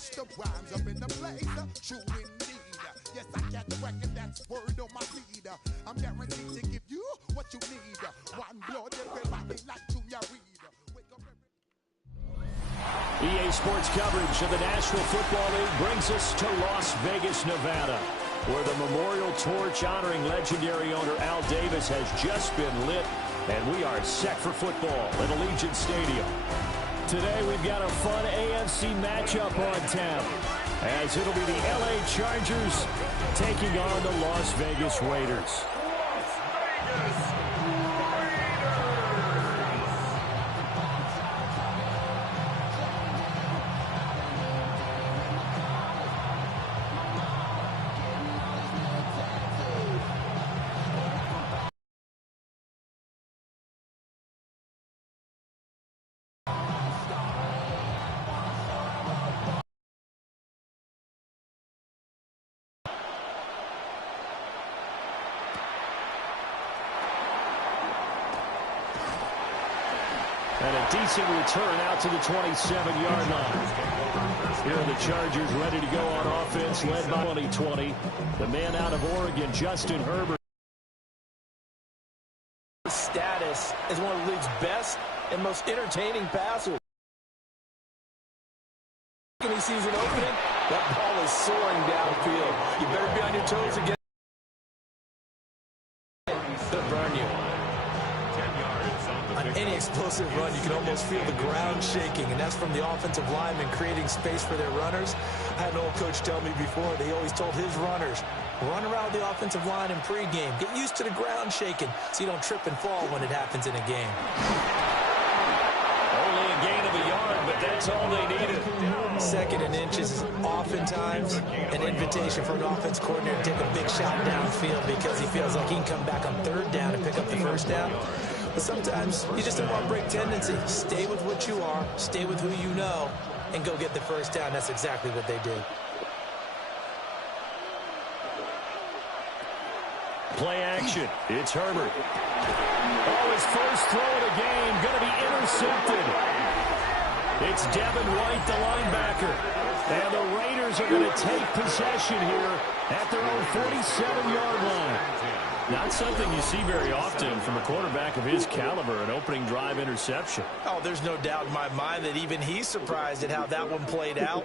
bust the rhymes up in the place. True indeed. Yes, I got the record that's word on my feed. I'm guaranteed to give you what you need. One blood, everybody like Junior Reed. EA Sports coverage of the National Football League brings us to Las Vegas, Nevada, where the memorial torch honoring legendary owner Al Davis has just been lit, and we are set for football at Allegiant Stadium. Today we've got a fun AFC matchup on tap, as it'll be the LA Chargers taking on the Las Vegas Raiders. And a decent return out to the 27-yard line. Here are the Chargers ready to go on offense, led by 2020. The man out of Oregon, Justin Herbert. Status as one of the league's best and most entertaining passers. He sees an opening. That ball is soaring downfield. You better be on your toes again. They'll burn you. On any explosive run, you can almost feel the ground shaking, and that's from the offensive linemen creating space for their runners. I had an old coach tell me before, they always told his runners, run around the offensive line in pregame. Get used to the ground shaking so you don't trip and fall when it happens in a game. Only a gain of a yard, but that's all they needed. Second and inches is oftentimes an invitation for an offense coordinator to take a big shot downfield because he feels like he can come back on third down and pick up the first down. But sometimes you just don't want to break tendency. Stay with what you are, stay with who you know, and go get the first down. That's exactly what they did. Play action. It's Herbert. Oh, his first throw of the game going to be intercepted. It's Devin White, the linebacker. And the Raiders are going to take possession here at their own 47-yard line. Not something you see very often from a quarterback of his caliber, an opening drive interception. Oh, there's no doubt in my mind that even he's surprised at how that one played out.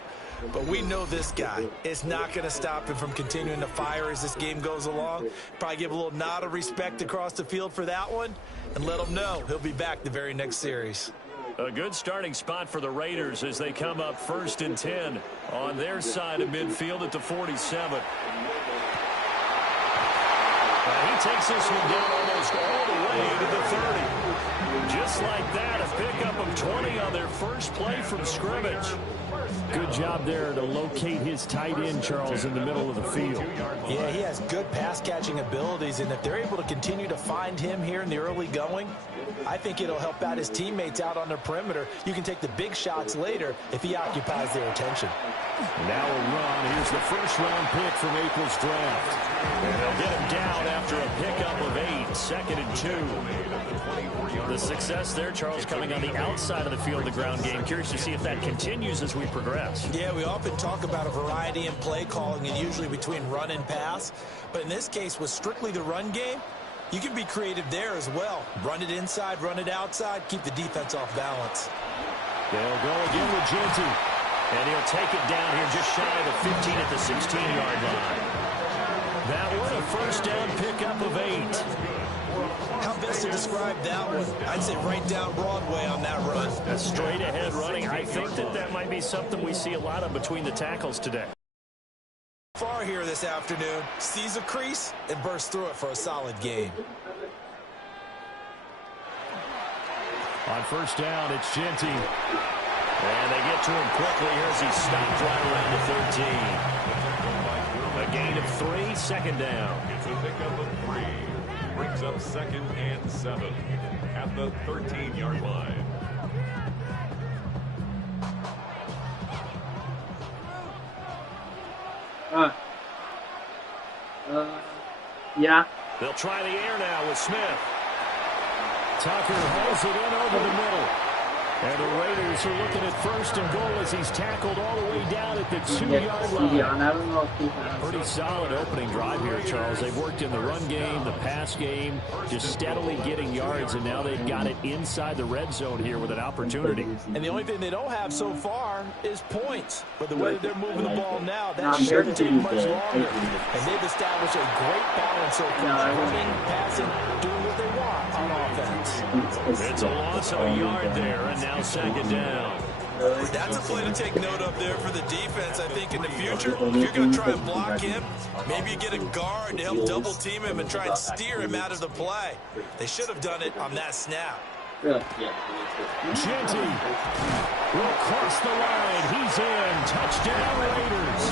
But we know this guy. It's not going to stop him from continuing to fire as this game goes along. Probably give a little nod of respect across the field for that one and let him know he'll be back the very next series. A good starting spot for the Raiders as they come up 1st and 10 on their side of midfield at the 47. He takes this one down almost all the way to the 30. Just like that, a pickup of 20 on their first play from scrimmage. Good job there to locate his tight end, Charles, in the middle of the field. Yeah, he has good pass-catching abilities, and if they're able to continue to find him here in the early going, I think it'll help out his teammates out on the perimeter. You can take the big shots later if he occupies their attention. Now a run. Here's the first-round pick from April's draft. And they'll get him down after a pickup of 8, 2nd and 2. The success there, Charles, coming on the outside of the field, the ground game. Curious to see if that continues as we progress. Yeah, we often talk about a variety in play calling and usually between run and pass. But in this case, with strictly the run game, you can be creative there as well. Run it inside, run it outside, keep the defense off balance. They'll go again with Genty. And he'll take it down here just shy of the 15 at the 16-yard line. That one, a first down pickup of 8. How best to describe that one? I'd say right down Broadway on that run. A straight-ahead running. I think that might be something we see a lot of between the tackles today. Far here this afternoon, sees a crease and bursts through it for a solid gain. On first down, it's Genty. And they get to him quickly here as he stops right around the 13. A gain of 3, 2nd down. It's a pickup of 3. Brings up 2nd and 7 at the 13-yard line. Yeah. They'll try the air now with Smith. Tucker hauls it in over the middle. And the Raiders are looking at 1st and goal as he's tackled all the way down at the 2-yard line. Pretty solid opening drive here, Charles. They've worked in the run game, the pass game, just steadily getting yards, and now they've got it inside the red zone here with an opportunity. And the only thing they don't have so far is points. But the way that they're moving the ball now, that shouldn't take much longer. And they've established a great balance so far. Running, passing, doing what they want on offense. It's a loss of a yard there, and now 2nd down. That's a play to take note of there for the defense. I think in the future, if you're going to try and block him, maybe you get a guard to help double team him and try and steer him out of the play. They should have done it on that snap. Genty will cross the line. He's in. Touchdown, Raiders.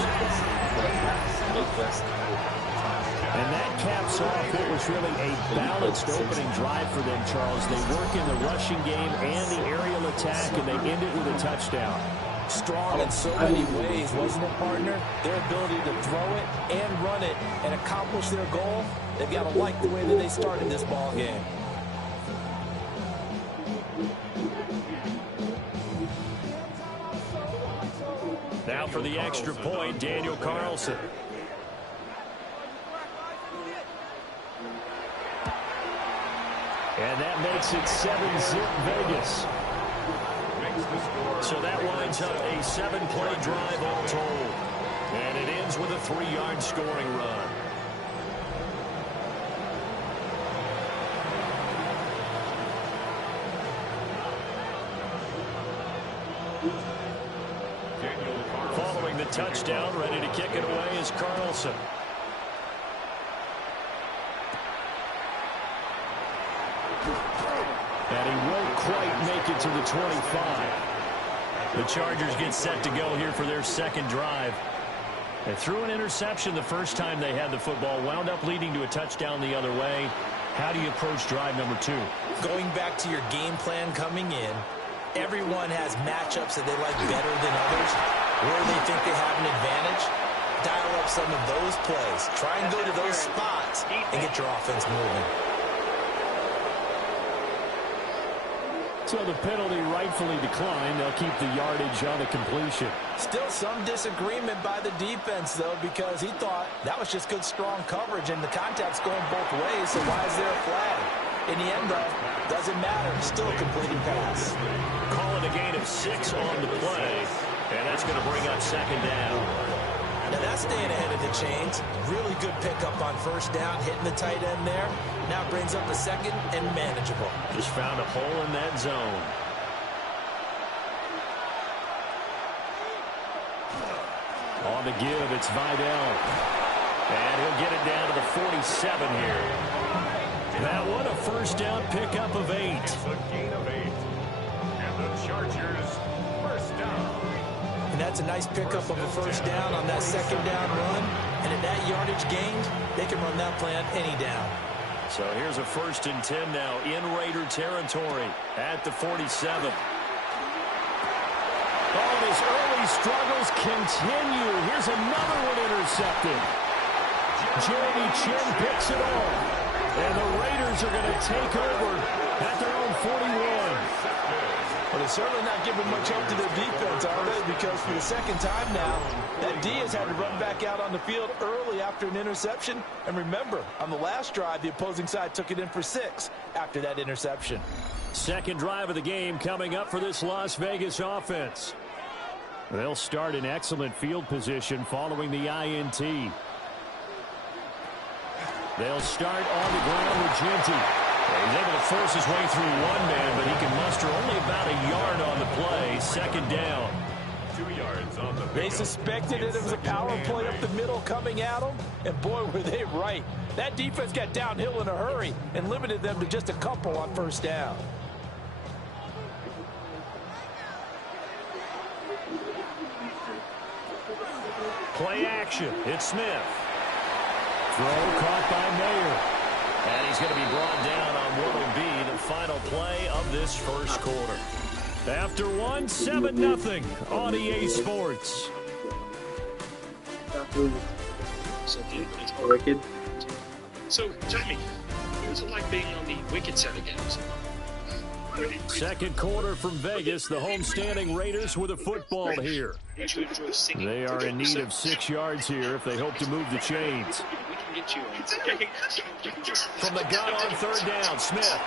And that caps off what was really a balanced opening drive for them, Charles. They work in the rushing game and the aerial attack, and they end it with a touchdown. Strong in so many ways, wasn't it, partner? Their ability to throw it and run it and accomplish their goal, they've got to like the way that they started this ball game. Now for the extra point, Daniel Carlson. And that makes it 7-zip Vegas. So that winds up a 7-play drive all told. And it ends with a 3-yard scoring run. Following the touchdown, ready to kick it away is Carlson. And he won't quite make it to the 25. The Chargers get set to go here for their 2nd drive. They threw an interception the first time they had the football, wound up leading to a touchdown the other way. How do you approach drive number 2? Going back to your game plan coming in, everyone has matchups that they like better than others. Where they think they have an advantage, dial up some of those plays. Try and go to those spots and get your offense moving. So the penalty rightfully declined. They'll keep the yardage on the completion. Still some disagreement by the defense, though, because he thought that was just good, strong coverage, and the contact's going both ways, so why is there a flag? In the end, though, doesn't matter. Still a completed pass. Call it a gain of 6 on the play, and that's going to bring up 2nd down. Now that's staying ahead of the chains. Really good pickup on 1st down, hitting the tight end there. Now brings up a 2nd and manageable. Just found a hole in that zone. On the give, it's Vidal. And he'll get it down to the 47 here. That one a 1st down pickup of 8. It's a gain of 8. And the Chargers 1st down. And that's a nice pickup of a 1st down on that 2nd down run. And at that yardage gained, they can run that plan any down. So here's a 1st and 10 now in Raider territory at the 47. Oh, his early struggles continue. Here's another one intercepted. Jeremy Chin picks it off. And the Raiders are going to take over at their own 41. Well, they're certainly not giving much hope to their defense, are they? Because for the 2nd time now, that D has had to run back out on the field early after an interception. And remember, on the last drive, the opposing side took it in for 6 after that interception. 2nd drive of the game coming up for this Las Vegas offense. They'll start in excellent field position following the INT. They'll start on the ground with Genty. He's able to force his way through one man, but he can muster only about a yard on the play. 2nd down. 2 yards on the They suspected it was a power play up the middle coming at them, and boy, were they right. That defense got downhill in a hurry and limited them to just a couple on 1st down. Play action. It's Smith. Throw caught by Mayer. And he's going to be brought down on what will be the final play of this 1st quarter. After 1, 7-0 on EA Sports. So, tell me, what was it like being on the wicked side again? Second quarter from Vegas. The homestanding Raiders with a football here. They are in need of 6 yards here if they hope to move the chains. From the gun on third down, Smith.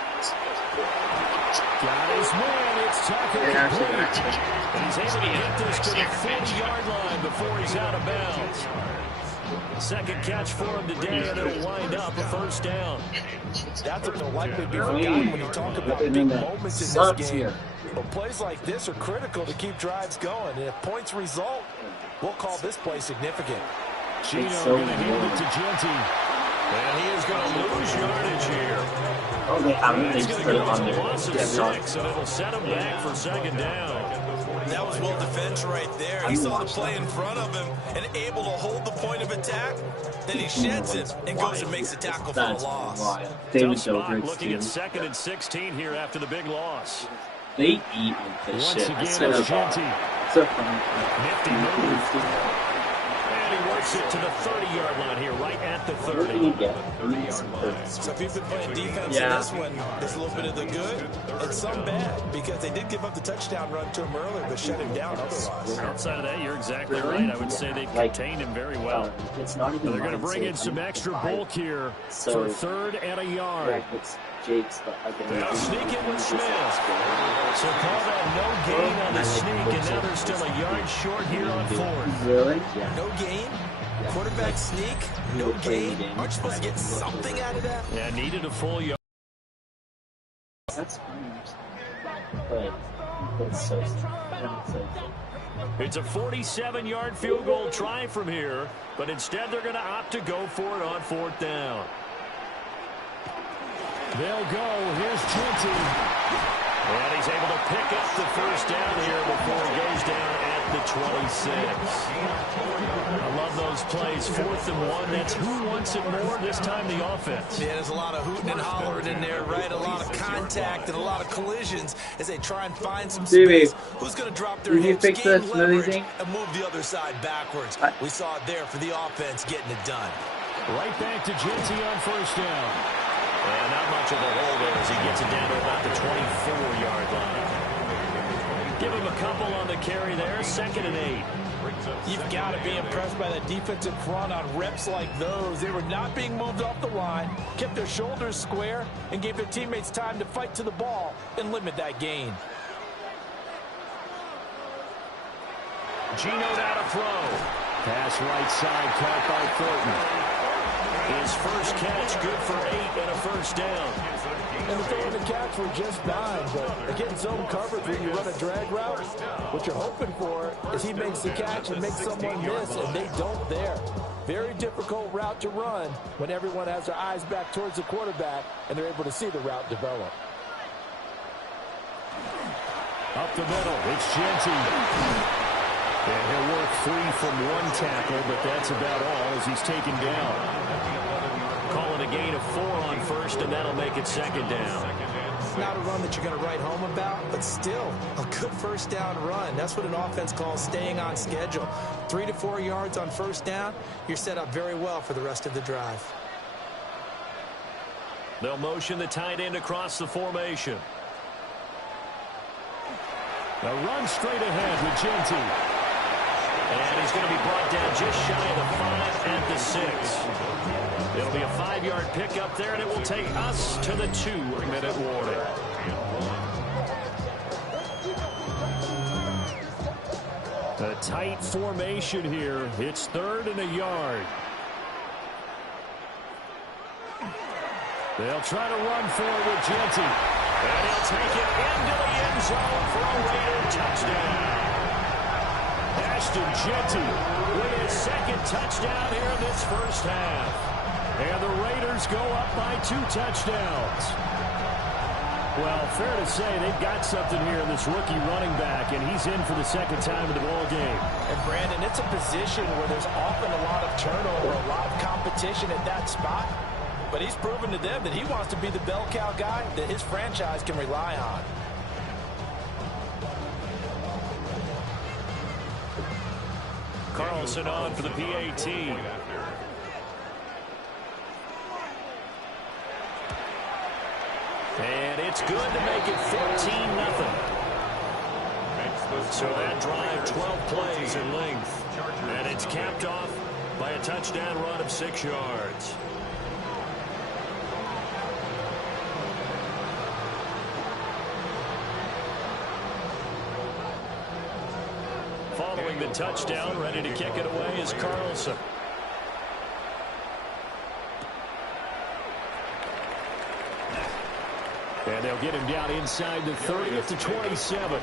Got his man. It's Tucker complete. And he's able to get this to the 40-yard line before he's out of bounds. Second catch for him today, and it'll wind up a first down. That's what will likely be forgotten when you talk about big moments in this game. But plays like this are critical to keep drives going. And if points result, we'll call this play significant. Gino going to hand it to Genty. And he is going to lose yardage here. Oh, they haven't. They just put it on there. Loss of 6, and it'll set him back for second down. That was well defense right there. He saw the play in front of him and able to hold the point of attack. Then he sheds it and goes and makes a tackle for a loss. David Dobrik looking at 2nd and 16 here after the big loss. They eat this shit. Once again, it's Genty. So funny. Nifty move. And he works it to the 30-yard line here, right at the 30. So if you've been playing defense in this one, there's a little bit of the good and some bad, because they did give up the touchdown run to him earlier, but shut him down otherwise. Outside of that, you're exactly right. I would say they contained him very well. They're going to bring in some extra bulk here for 3rd and a yard. They'll sneak in with Smith. So call that no gain on the sneak, and now they're still a yard short here on 4th. Really? No gain? Quarterback sneak? No gain? Aren't you supposed to get something out of that? Yeah, needed a full yard. That's fine. But it's so It's a 47-yard field goal try from here, but instead they're going to opt to go for it on 4th down. They'll go. Here's Genty. And he's able to pick up the first down here before he goes down at the 26. I love those plays. 4th and 1. That's who wants it more, this time the offense. Yeah, there's a lot of hooting and hollering in there, right? A lot of contact and a lot of collisions as they try and find some space. Who's going to drop their hips, gain leverage, and move the other side backwards? We saw it there for the offense getting it done. Right back to Genty on first down. And not much of a hole there as he gets it down to about the 24-yard line. Give him a couple on the carry there. 2nd and 8. You've got to be impressed by the defensive front on reps like those. They were not being moved off the line, kept their shoulders square, and gave their teammates time to fight to the ball and limit that gain. Gino now to throw. Pass right side caught by Thornton. His first catch, good for 8 and a first down. And the throw and the catch were just fine, but getting zone coverage when you run a drag route, what you're hoping for is he makes the catch and makes someone miss, and they don't there. Very difficult route to run when everyone has their eyes back towards the quarterback and they're able to see the route develop. Up the middle, it's Genty. And he'll work free from one tackle, but that's about all as he's taken down. Calling a gain of 4 on first, and that'll make it 2nd down. Not a run that you're going to write home about, but still a good first down run. That's what an offense calls staying on schedule. 3 to 4 yards on first down, you're set up very well for the rest of the drive. They'll motion the tight end across the formation. A run straight ahead with Genty. And he's going to be brought down just shy of the 5 at the 6. It'll be a 5-yard pickup there, and it will take us to the 2-minute warning. A tight formation here. It's 3rd and a yard. They'll try to run for it with Genty. And he'll take it into the end zone for a Raider touchdown. Ashton Genty with his 2nd touchdown here in this first half. And the Raiders go up by 2 touchdowns. Well, fair to say they've got something here in this rookie running back, and he's in for the 2nd time in the ball game. And Brandon, it's a position where there's often a lot of turnover, a lot of competition at that spot. But he's proven to them that he wants to be the bell cow guy that his franchise can rely on. Carlson on for the PAT. And it's good to make it 14-0. So that drive, 12 plays in length. And it's capped off by a touchdown run of 6 yards. Following the touchdown, ready to kick it away is Carlson. And they'll get him down inside the 30 to 27.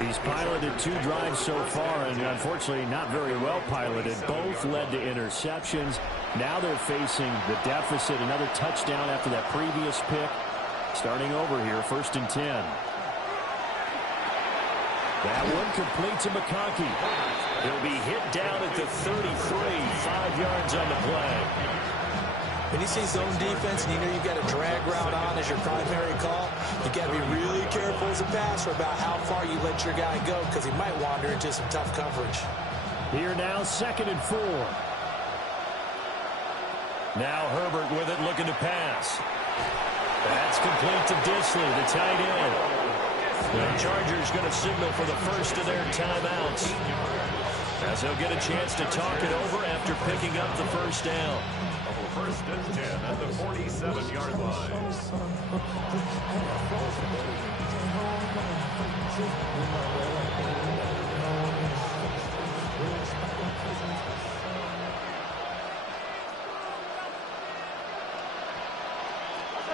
He's piloted 2 drives so far, and unfortunately not very well piloted. Both led to interceptions. Now they're facing the deficit. Another touchdown after that previous pick. Starting over here, 1st and 10. That one complete to McConkey. He'll be hit down at the 33, 5 yards on the play. When you see zone defense and you know you've got a drag route on as your primary call, you got to be really careful as a passer about how far you let your guy go because he might wander into some tough coverage. Here now, 2nd and 4. Now Herbert with it, looking to pass. That's complete to Disley, the tight end. The Chargers going to signal for the first of their timeouts, as they'll get a chance to talk it over after picking up the first down. 1st and 10 at the 47-yard line.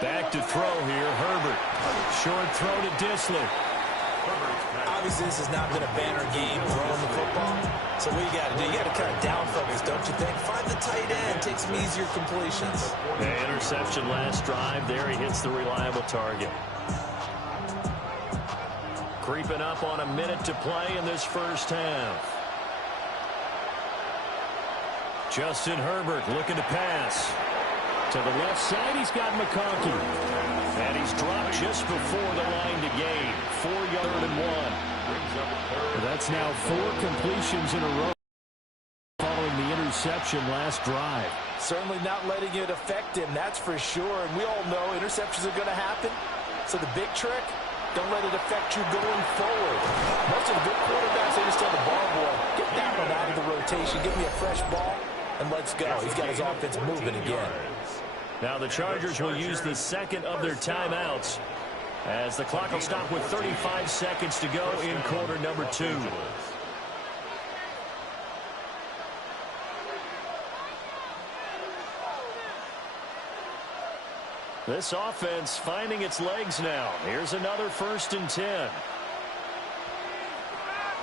Back to throw here, Herbert. Short throw to Disley. Obviously, this has not been a banner game throwing the football. So what you got to do, you got to kind of down focus, don't you think? Find the tight end, take some easier completions. The interception last drive. There he hits the reliable target. Creeping up on a minute to play in this first half. Justin Herbert looking to pass. To the left side, he's got McConkey. And he's dropped just before the line to gain. 4-yard and 1. That's now 4 completions in a row following the interception last drive. Certainly not letting it affect him, that's for sure. And we all know interceptions are going to happen. So the big trick, don't let it affect you going forward. Most of the good quarterbacks, they just tell the ball boy, get down and out of the rotation, give me a fresh ball, and let's go. He's got his offense moving again. Now the Chargers will use the second of their timeouts as the clock will stop with 35 seconds to go in quarter number 2. This offense finding its legs now. Here's another 1st and 10.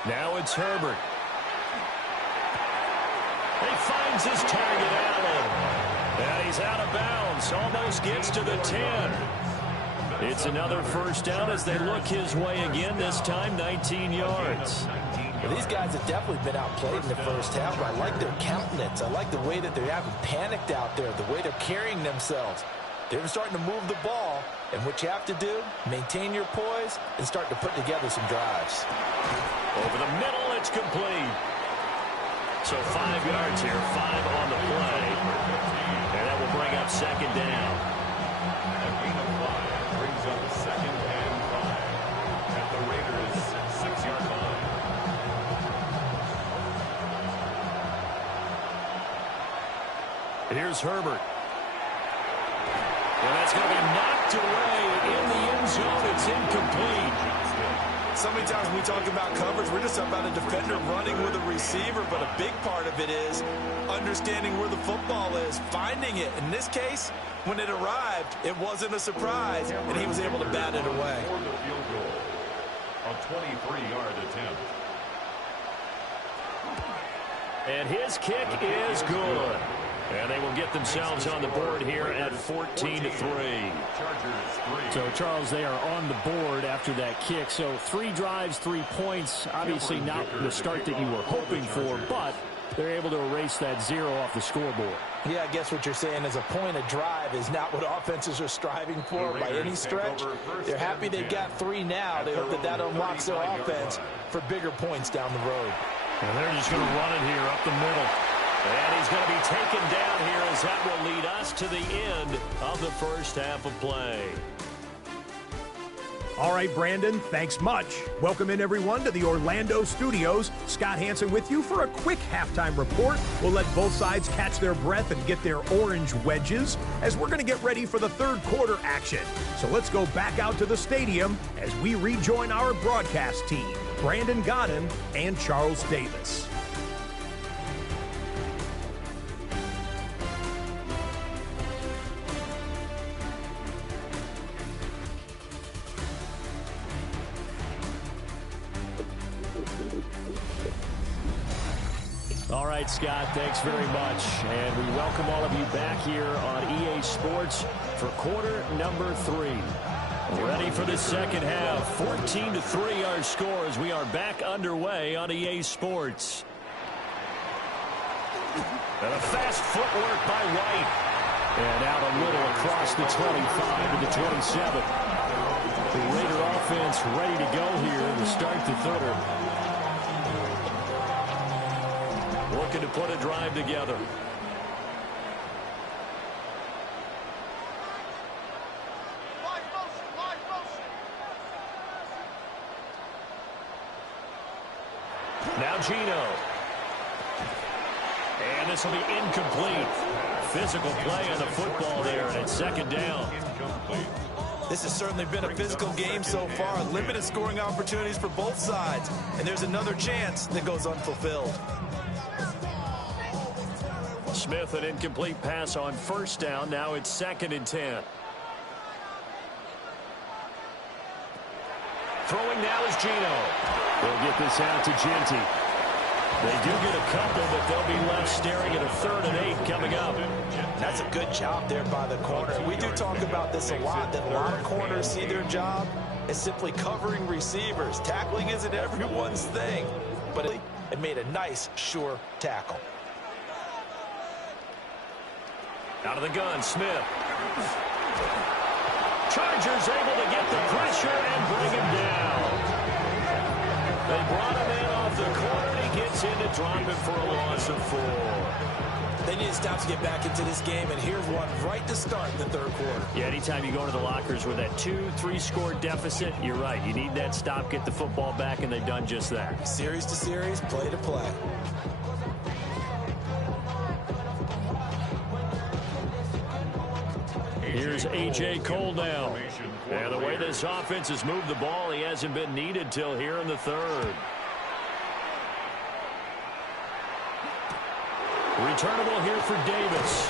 Now it's Herbert. He finds his target, Allen. And he's out of bounds. Almost gets to the 10. It's another first down as they look his way again, this time 19 yards. Well, these guys have definitely been outplayed in the first half, but I like their countenance. I like the way that they haven't panicked out there, the way they're carrying themselves. They're starting to move the ball, and what you have to do, maintain your poise and start to put together some drives. Over the middle, it's complete. So 5 yards here, 5 on the play. And that will bring up 2nd down. A gain of 5 brings up 2nd and 5 at the Raiders' 6-yard line. Here's Herbert. And that's going to be knocked away in the end zone. It's incomplete. So many times when we talk about coverage, we're just about a defender running with a receiver, but a big part of it is understanding where the football is, finding it. In this case, when it arrived, it wasn't a surprise, and he was able to bat it away. For the field goal, a 23-yard attempt. And his kick is good. And they will get themselves on the board here at 14-3. So, Charles, they are on the board after that kick. So, 3 drives, 3 points. Obviously not the start that you were hoping for, but they're able to erase that 0 off the scoreboard. Yeah, I guess what you're saying is a point of drive is not what offenses are striving for by any stretch. They're happy they got 3 now. They hope that that unlocks their offense for bigger points down the road. And they're just going to run it here up the middle. And he's going to be taken down here as that will lead us to the end of the first half of play. All right, Brandon, thanks much. Welcome in, everyone, to the Orlando studios. Scott Hansen with you for a quick halftime report. We'll let both sides catch their breath and get their orange wedges as we're going to get ready for the third quarter action. So let's go back out to the stadium as we rejoin our broadcast team, Brandon Godden and Charles Davis. All right, Scott, thanks very much. And we welcome all of you back here on EA Sports for quarter number 3. Ready for the second half. 14-3 our score as we are back underway on EA Sports. And a fast footwork by White. And out a little across the 25 to the 27. The Raider offense ready to go here to start the third. Looking to put a drive together. Now Gino. And this will be incomplete. Physical play on the football there, and it's second down. This has certainly been a physical game so far. Limited scoring opportunities for both sides. And there's another chance that goes unfulfilled. Smith, an incomplete pass on first down. Now it's 2nd and 10. Throwing now is Gino. They'll get this out to Genty. They do get a couple, but they'll be left staring at a 3rd and 8 coming up. That's a good job there by the corner. We do talk about this a lot, that a lot of corners see their job as simply covering receivers. Tackling isn't everyone's thing, but it made a nice, sure tackle. Out of the gun, Smith. Chargers able to get the pressure and bring him down. They brought him in off the corner, and he gets in to drop him for a loss of 4. They need to stop to get back into this game, and here's one right to start the third quarter. Yeah, anytime you go into the lockers with that 2-3 score deficit, you're right. You need that stop, get the football back, and they've done just that. Series to series, play to play. Here's A.J. Cole now. And the way this offense has moved the ball, he hasn't been needed till here in the third. Returnable here for Davis.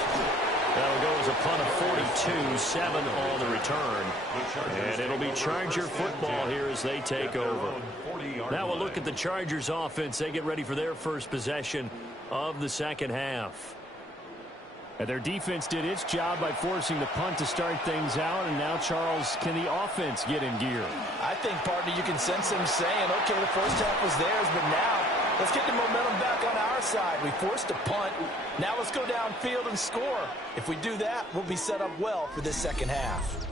That'll go as a punt of 42, 7 on the return. And it'll be Charger football here as they take over. Now we'll look at the Chargers offense. They get ready for their first possession of the second half. And their defense did its job by forcing the punt to start things out. And now, Charles, can the offense get in gear? I think, partner, you can sense them saying, okay, the first half was theirs, but now let's get the momentum back on our side. We forced a punt. Now let's go downfield and score. If we do that, we'll be set up well for this second half.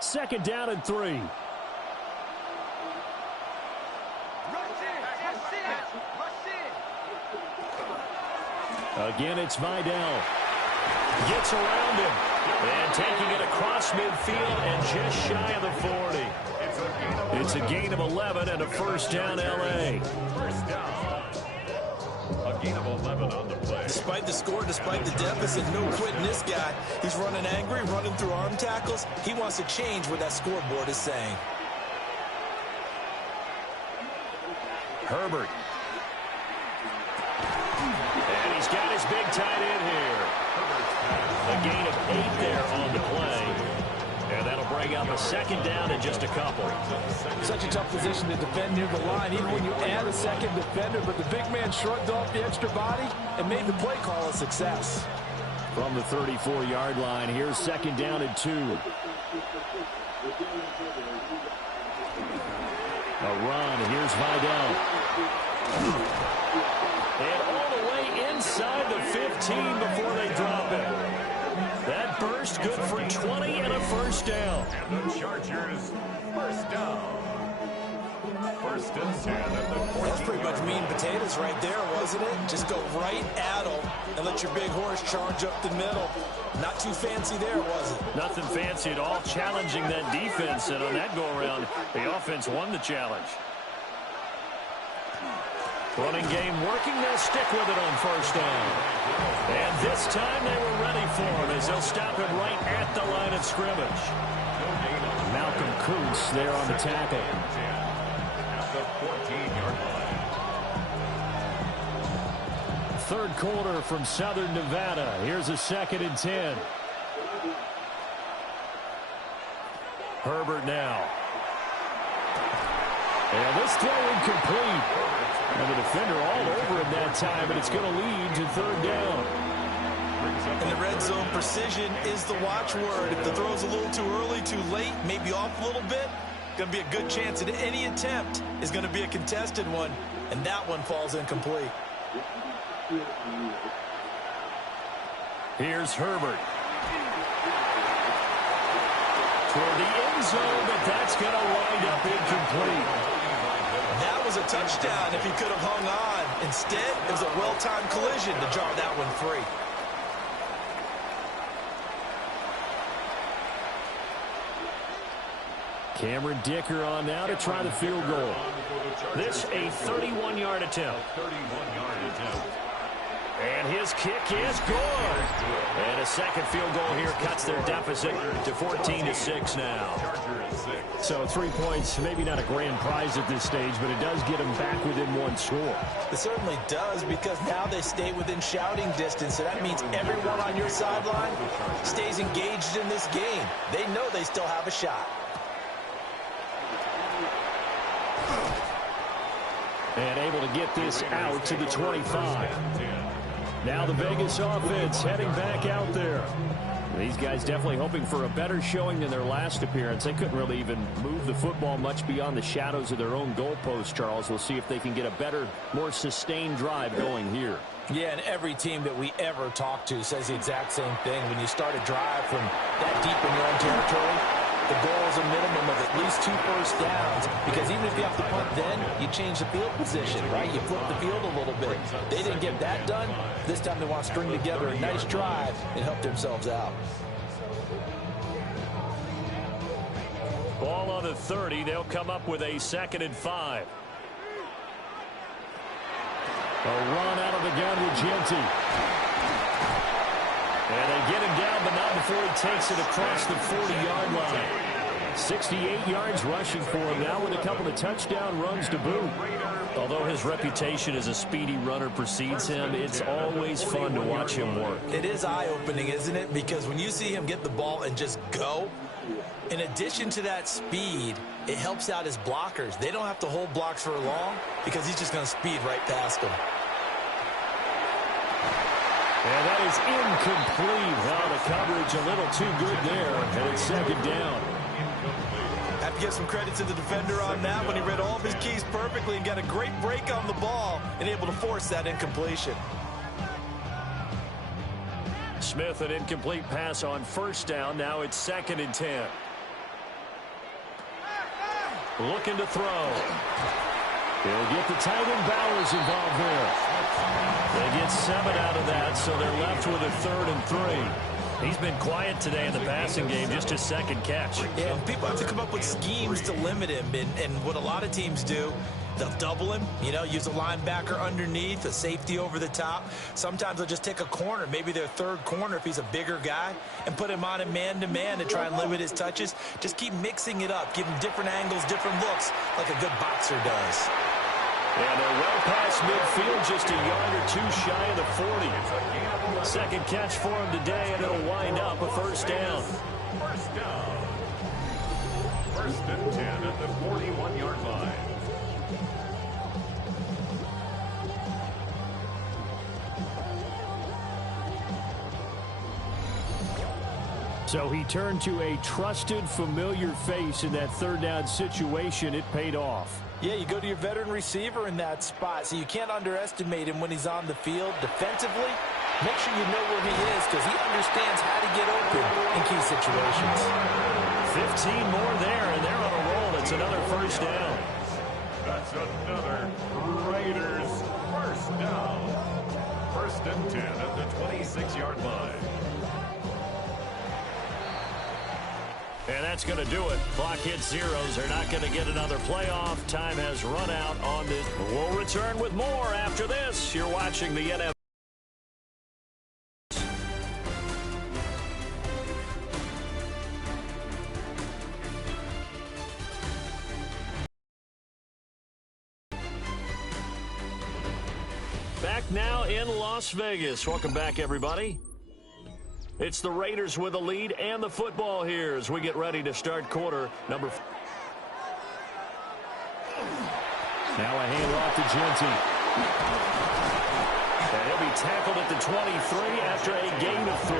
Second down and 3. Again, it's Vidal. Gets around him. And taking it across midfield and just shy of the 40. It's a gain of 11 and a first down, L.A. A gain of 11 on the play. Despite the score, despite the deficit, no quitting this guy. He's running angry, running through arm tackles. He wants to change what that scoreboard is saying. Herbert. And he's got his big tight end here. A gain of 8 there on the play. And that'll bring up a second down and just a couple. Such a tough position to defend near the line, even when you add a second defender, but the big man shrugged off the extra body and made the play call a success. From the 34-yard line, here's second down and 2. A run, here's Vidal. And all the way inside the 15 before they drop it. That burst good for 20 and a first down. And the Chargers, first down. First and 10 at the 14. That's pretty much meat and potatoes right there, wasn't it? Just go right at them and let your big horse charge up the middle. Not too fancy there, was it? Nothing fancy at all, challenging that defense. And on that go-around, the offense won the challenge. Running game working. They'll stick with it on first down. And this time they were ready for him as they'll stop him right at the line of scrimmage. Malcolm Kuntz there on the tackle. At the 14-yard line. Third quarter from Southern Nevada. Here's a 2nd and 10. Herbert now. And this throw incomplete. And the defender all over him that time, and it's going to lead to third down. In the red zone, precision is the watchword. If the throw's a little too early, too late, maybe off a little bit, going to be a good chance that any attempt is going to be a contested one, and that one falls incomplete. Here's Herbert. Toward the end zone, but that's going to wind up incomplete. That was a touchdown if he could have hung on. Instead, it was a well-timed collision to jar that one free. Cameron Dicker on now to try the field goal. This a 31-yard attempt. 31-yard attempt. And his kick is good. And a second field goal here cuts their deficit to 14-6 now. So 3 points, maybe not a grand prize at this stage, but it does get them back within one score. It certainly does, because now they stay within shouting distance, so that means everyone on your sideline stays engaged in this game. They know they still have a shot. And able to get this out to the 25. Now the Vegas offense heading back out there. These guys definitely hoping for a better showing than their last appearance. They couldn't really even move the football much beyond the shadows of their own goalpost, Charles. We'll see if they can get a better, more sustained drive going here. Yeah, and every team that we ever talk to says the exact same thing. When you start a drive from that deep in your own territory, the goal is a minimum of at least 2 first downs, because even if you have to punt then, you change the field position, right? You flip the field a little bit. They didn't get that done. This time they want to string together a nice drive and help themselves out. Ball on the 30. They'll come up with a 2nd and 5. A run out of the gun with Genty. And they get him down, but not before he takes it across the 40-yard line. 68 yards rushing for him now with a couple of touchdown runs to boot. Although his reputation as a speedy runner precedes him, it's always fun to watch him work. It is eye-opening, isn't it? Because when you see him get the ball and just go, in addition to that speed, it helps out his blockers. They don't have to hold blocks for long because he's just going to speed right past them. And that is incomplete. Well, the coverage a little too good there, and it's 2nd down. Have to give some credit to the defender on that when he read all of his keys perfectly and got a great break on the ball and able to force that incompletion. Smith, an incomplete pass on first down. Now it's 2nd and 10. Looking to throw. They'll get the tight end Bowers involved there. They get 7 out of that, so they're left with a 3rd and 3. He's been quiet today in the passing game, just his 2nd catch. Yeah, people have to come up with schemes to limit him, and what a lot of teams do, they'll double him, you know, use a linebacker underneath, a safety over the top. Sometimes they'll just take a corner, maybe their 3rd corner if he's a bigger guy, and put him on a man-to-man to try and limit his touches. Just keep mixing it up, give him different angles, different looks, like a good boxer does. And they're well past midfield, just a yard or 2 shy of the 40. 2nd catch for him today, and it'll wind up a first down. First down. 1st and 10 at the 41-yard line. So he turned to a trusted, familiar face in that third down situation. It paid off. Yeah, you go to your veteran receiver in that spot, so you can't underestimate him when he's on the field. Defensively, make sure you know where he is because he understands how to get open in key situations. 15 more there, and they're on a roll. It's another first down. That's another Raiders first down. First and 10 at the 26-yard line. And that's going to do it. Clock hits zeros. They're not going to get another playoff. Time has run out on this. We'll return with more after this. You're watching the NFL. Back now in Las Vegas. Welcome back, everybody. It's the Raiders with a lead and the football here as we get ready to start quarter number 4. Now a handoff to Genty. And he'll be tackled at the 23 after a gain of 3.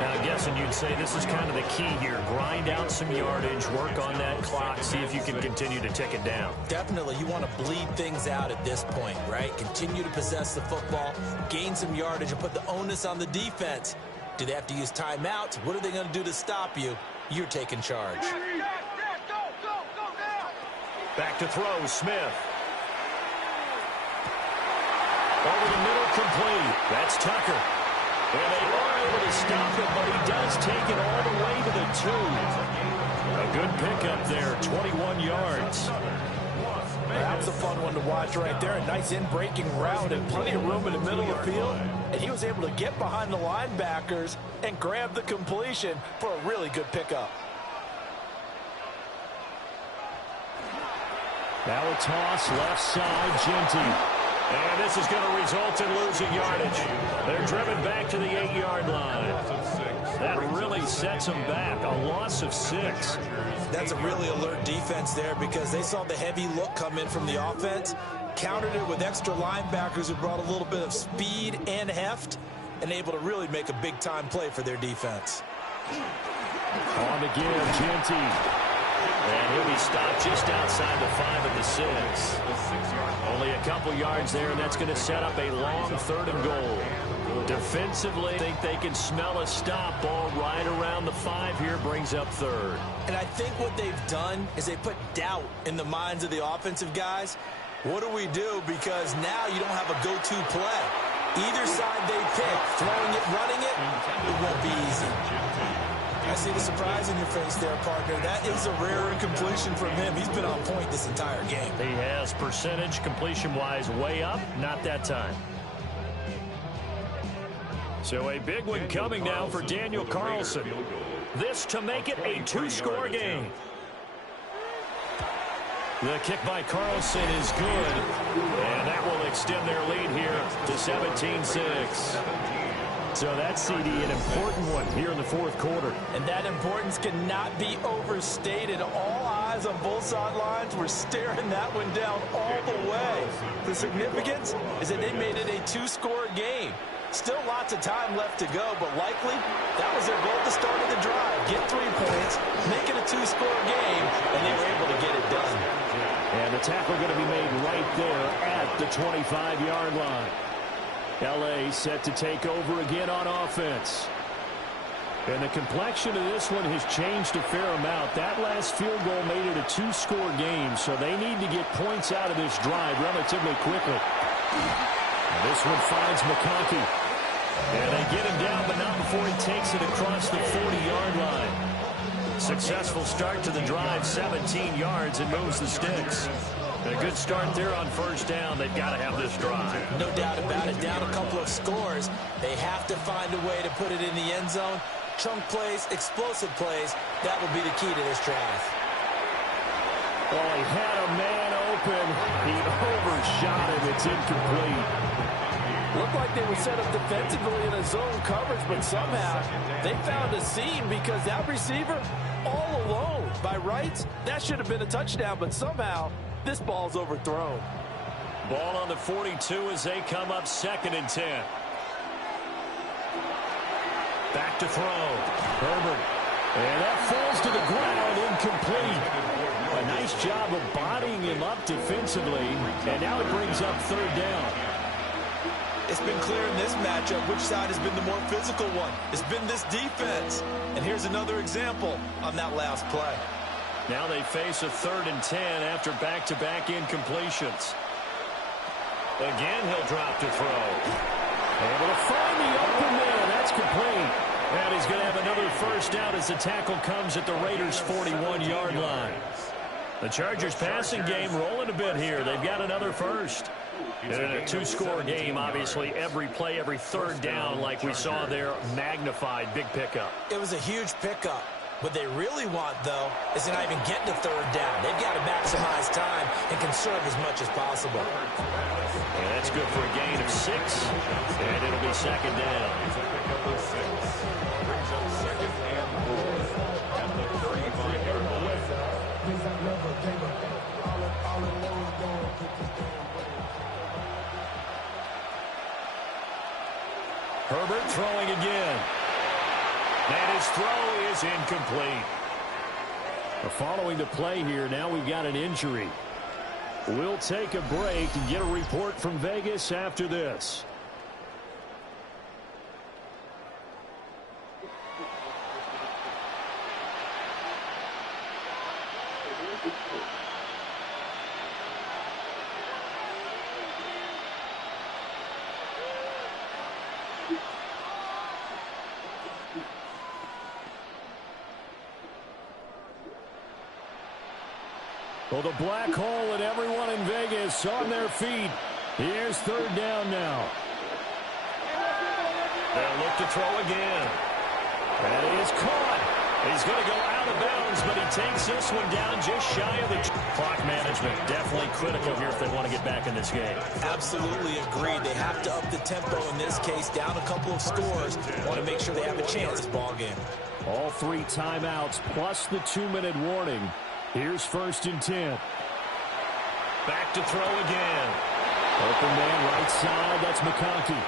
Now, I'm guessing you'd say this is kind of the key here. Grind out some yardage, work on that clock, see if you can continue to tick it down. Definitely, you want to bleed things out at this point, right? Continue to possess the football, gain some yardage, and put the onus on the defense. Do they have to use timeouts? What are they going to do to stop you? You're taking charge. Back to throw, Smith. Over the middle, complete. That's Tucker. And they are able to stop it, but he does take it all the way to the 2. A good pickup there, 21 yards. That was a fun one to watch right there. A nice in-breaking route and plenty of room in the middle of the field. And he was able to get behind the linebackers and grab the completion for a really good pickup. Now a toss, left side, Genty. And this is going to result in losing yardage. They're driven back to the 8-yard line. That really sets them back, a loss of 6. That's a really alert defense there because they saw the heavy look come in from the offense, countered it with extra linebackers who brought a little bit of speed and heft, and able to really make a big-time play for their defense. On the give, Genty. And he'll be stopped just outside the 5 at the 6. Only a couple yards there, and that's going to set up a long 3rd and goal. Defensively, I think they can smell a stop. Ball right around the 5 here, brings up 3rd. And I think what they've done is they put doubt in the minds of the offensive guys. What do we do? Because now you don't have a go-to play. Either side they pick, throwing it, running it, it won't be easy. I see the surprise in your face there, partner. That is a rare incompletion from him. He's been on point this entire game. He has percentage completion-wise way up. Not that time. So a big one coming now for Daniel Carlson. This to make it a 2-score game. The kick by Carlson is good. And that will extend their lead here to 17-6. So that CD, an important one here in the 4th quarter. And that importance cannot be overstated. All eyes on both sidelines were staring that one down all the way. The significance is that they made it a 2-score game. Still lots of time left to go, but likely that was their goal at the start of the drive. Get 3 points, make it a 2-score game, and they were able to get it done. And the tackle going to be made right there at the 25-yard line. L.A. set to take over again on offense. And the complexion of this one has changed a fair amount. That last field goal made it a 2-score game, so they need to get points out of this drive relatively quickly. And this one finds McConkey. And they get him down, but not before he takes it across the 40-yard line. Successful start to the drive, 17 yards, and moves the sticks. A good start there on first down. They've got to have this drive. No doubt about it. Down a couple of scores. They have to find a way to put it in the end zone. Chunk plays, explosive plays. That will be the key to this drive. Oh, he had a man open. He overshot him. It's incomplete. Looked like they were set up defensively in a zone coverage, but somehow they found a seam because that receiver all alone. By rights, that should have been a touchdown, but somehow this ball's overthrown. Ball on the 42 as they come up 2nd and 10. Back to throw. Herbert. And that falls to the ground, incomplete. A nice job of bodying him up defensively, and now it brings up third down. It's been clear in this matchup which side has been the more physical one. It's been this defense. And here's another example on that last play. Now they face a 3rd and 10 after back-to-back incompletions. Again, he'll drop to throw. Able to find the open man. That's complete. And he's going to have another first down as the tackle comes at the Raiders' 41-yard line. The Chargers passing game rolling a bit here. They've got another first. And in a 2-score game, obviously, every play, every third down, like we saw there, magnified. Big pickup. It was a huge pickup. What they really want, though, is to not even get to third down. They've got to maximize time and conserve as much as possible. And that's good for a gain of 6. And it'll be second down. Herbert throwing again. And his throw is incomplete. Following the play here, now we've got an injury. We'll take a break and get a report from Vegas after this. Well, the black hole and everyone in Vegas on their feet. Here's third down now. They'll look to throw again. That is caught. He's going to go out of bounds, but he takes this one down just shy of the clock management. Definitely critical here if they want to get back in this game. Absolutely agreed. They have to up the tempo in this case, down a couple of scores. Want to make sure they have a chance in this ball game. All 3 timeouts plus the 2-minute warning. Here's 1st and 10. Back to throw again. Open man right side. That's McConkey.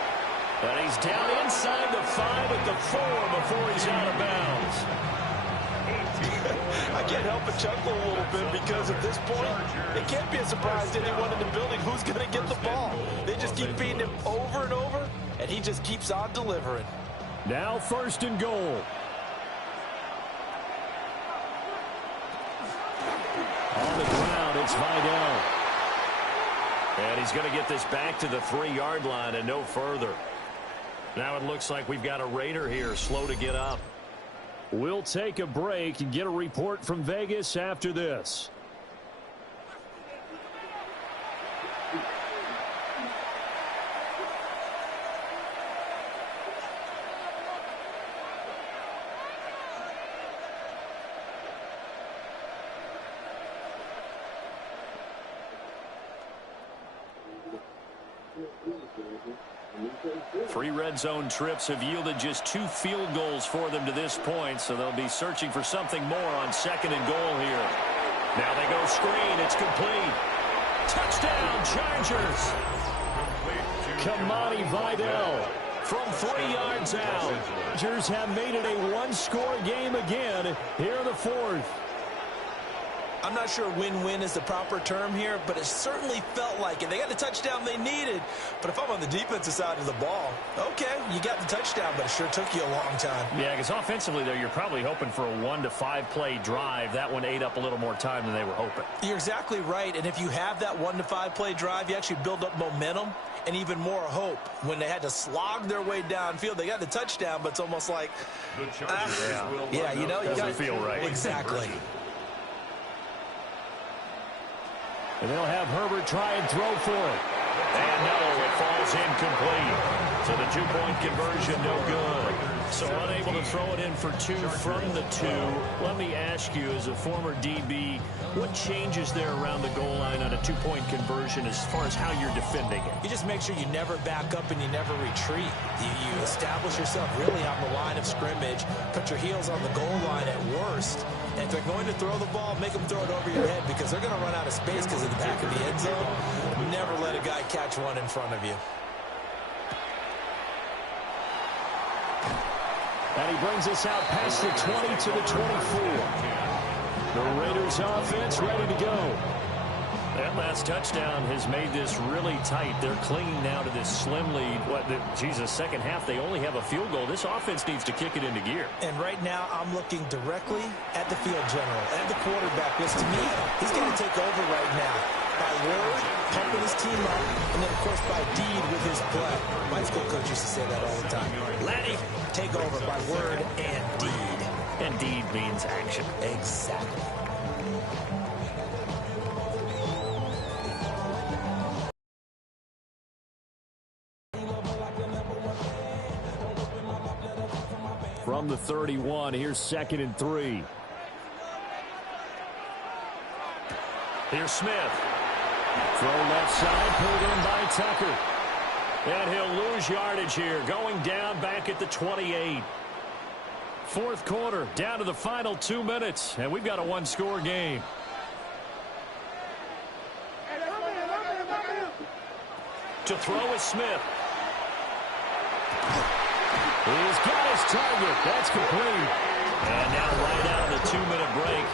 But he's down inside the 5 at the 4 before he's out of bounds. I can't help but chuckle a little bit because at this point, it can't be a surprise to anyone in the building who's going to get the ball. They just keep feeding him over and over, and he just keeps on delivering. Now 1st and goal. On the ground, it's Vidal. And he's going to get this back to the 3-yard line and no further. Now it looks like we've got a Raider here, slow to get up. We'll take a break and get a report from Vegas after this. Three red zone trips have yielded just 2 field goals for them to this point, so they'll be searching for something more on 2nd and goal here. Now they go screen. It's complete. Touchdown, Chargers. Kamani Vidal from 3 yards out. Chargers have made it a 1-score game again here in the 4th. I'm not sure win-win is the proper term here, but it certainly felt like it. They got the touchdown they needed, but if I'm on the defensive side of the ball, okay, you got the touchdown, but it sure took you a long time. Yeah, because offensively, though, you're probably hoping for a 1 to 5 play drive. That one ate up a little more time than they were hoping. You're exactly right, and if you have that 1 to 5 play drive, you actually build up momentum and even more hope. When they had to slog their way downfield, they got the touchdown, but it's almost like, yeah, you know, doesn't feel right. Exactly. And they'll have Herbert try and throw for it. And no, it falls incomplete. So the 2-point conversion, no good. So unable to throw it in for 2 from the 2. Let me ask you, as a former DB, what changes there around the goal line on a 2-point conversion as far as how you're defending it? You just make sure you never back up and you never retreat. You establish yourself really on the line of scrimmage, put your heels on the goal line at worst. And if they're going to throw the ball, make them throw it over your head because they're going to run out of space because of the back of the end zone. Never let a guy catch one in front of you. And he brings us out past the 20 to the 24. The Raiders offense ready to go. That last touchdown has made this really tight. They're clinging now to this slim lead. Second half, they only have a field goal. This offense needs to kick it into gear. And right now, I'm looking directly at the field general, at the quarterback, which to me, he's going to take over right now. By word, pumping his team up, and then, of course, by deed with his play. My school coach used to say that all the time. Laddie, take over by word and deed. And deed means action. Exactly. From the 31, here's 2nd and 3. Here's Smith. Throw left side, pulled in by Tucker. And he'll lose yardage here, going down back at the 28. Fourth quarter, down to the final 2 minutes, and we've got a one-score game. To throw is Smith. He's got his target. That's complete. And now right out of the 2-minute break,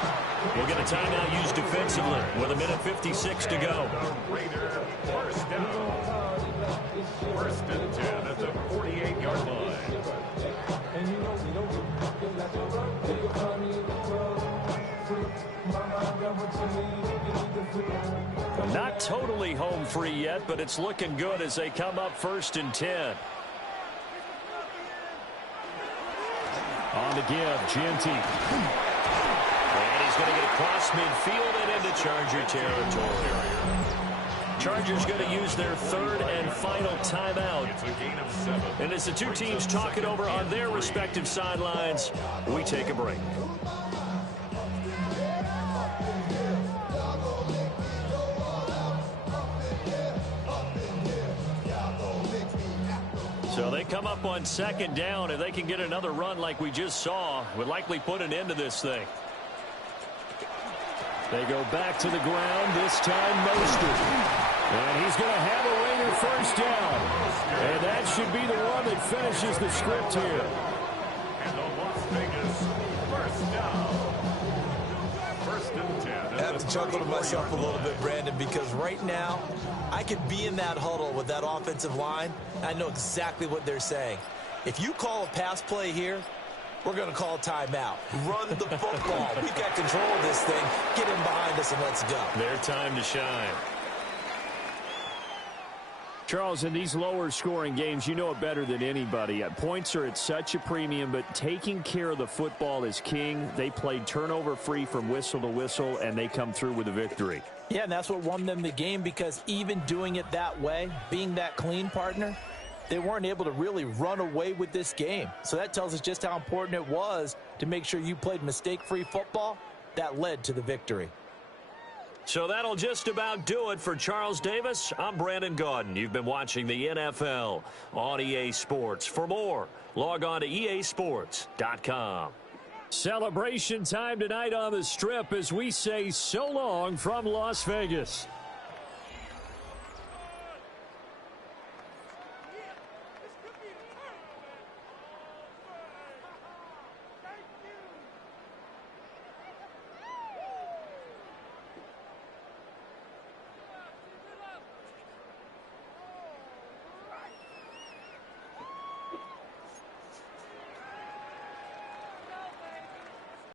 we'll get a timeout used defensively with 1:56 to go. Raider first down. 1st and 10 at the 48-yard line. Not totally home free yet, but it's looking good as they come up 1st and 10. On the give, Genty. And he's going to get across midfield and into Charger territory. Chargers going to use their 3rd and final timeout. It's a gain of 7. And as the two teams talk it over on their respective sidelines, we take a break. So they come up on 2nd down. If they can get another run like we just saw, would likely put an end to this thing. They go back to the ground, this time Mostert. And he's going to have a Raider first down. And that should be the one that finishes the script here. And the Las Vegas first down. 1st and 10. I have to chuckle to myself a little bit, Brandon, because right now I could be in that huddle with that offensive line. I know exactly what they're saying. If you call a pass play here, we're going to call a timeout. Run the football. We've got control of this thing. Get in behind us and let's go. Their time to shine. Charles, in these lower scoring games, you know it better than anybody. Points are at such a premium, but taking care of the football is king. They played turnover free from whistle to whistle, and they come through with a victory. Yeah, and that's what won them the game, because even doing it that way, being that clean partner, they weren't able to really run away with this game. So that tells us just how important it was to make sure you played mistake-free football. That led to the victory. So that'll just about do it for Charles Davis. I'm Brandon Gaudin. You've been watching the NFL on EA Sports. For more, log on to easports.com. Celebration time tonight on the Strip as we say so long from Las Vegas.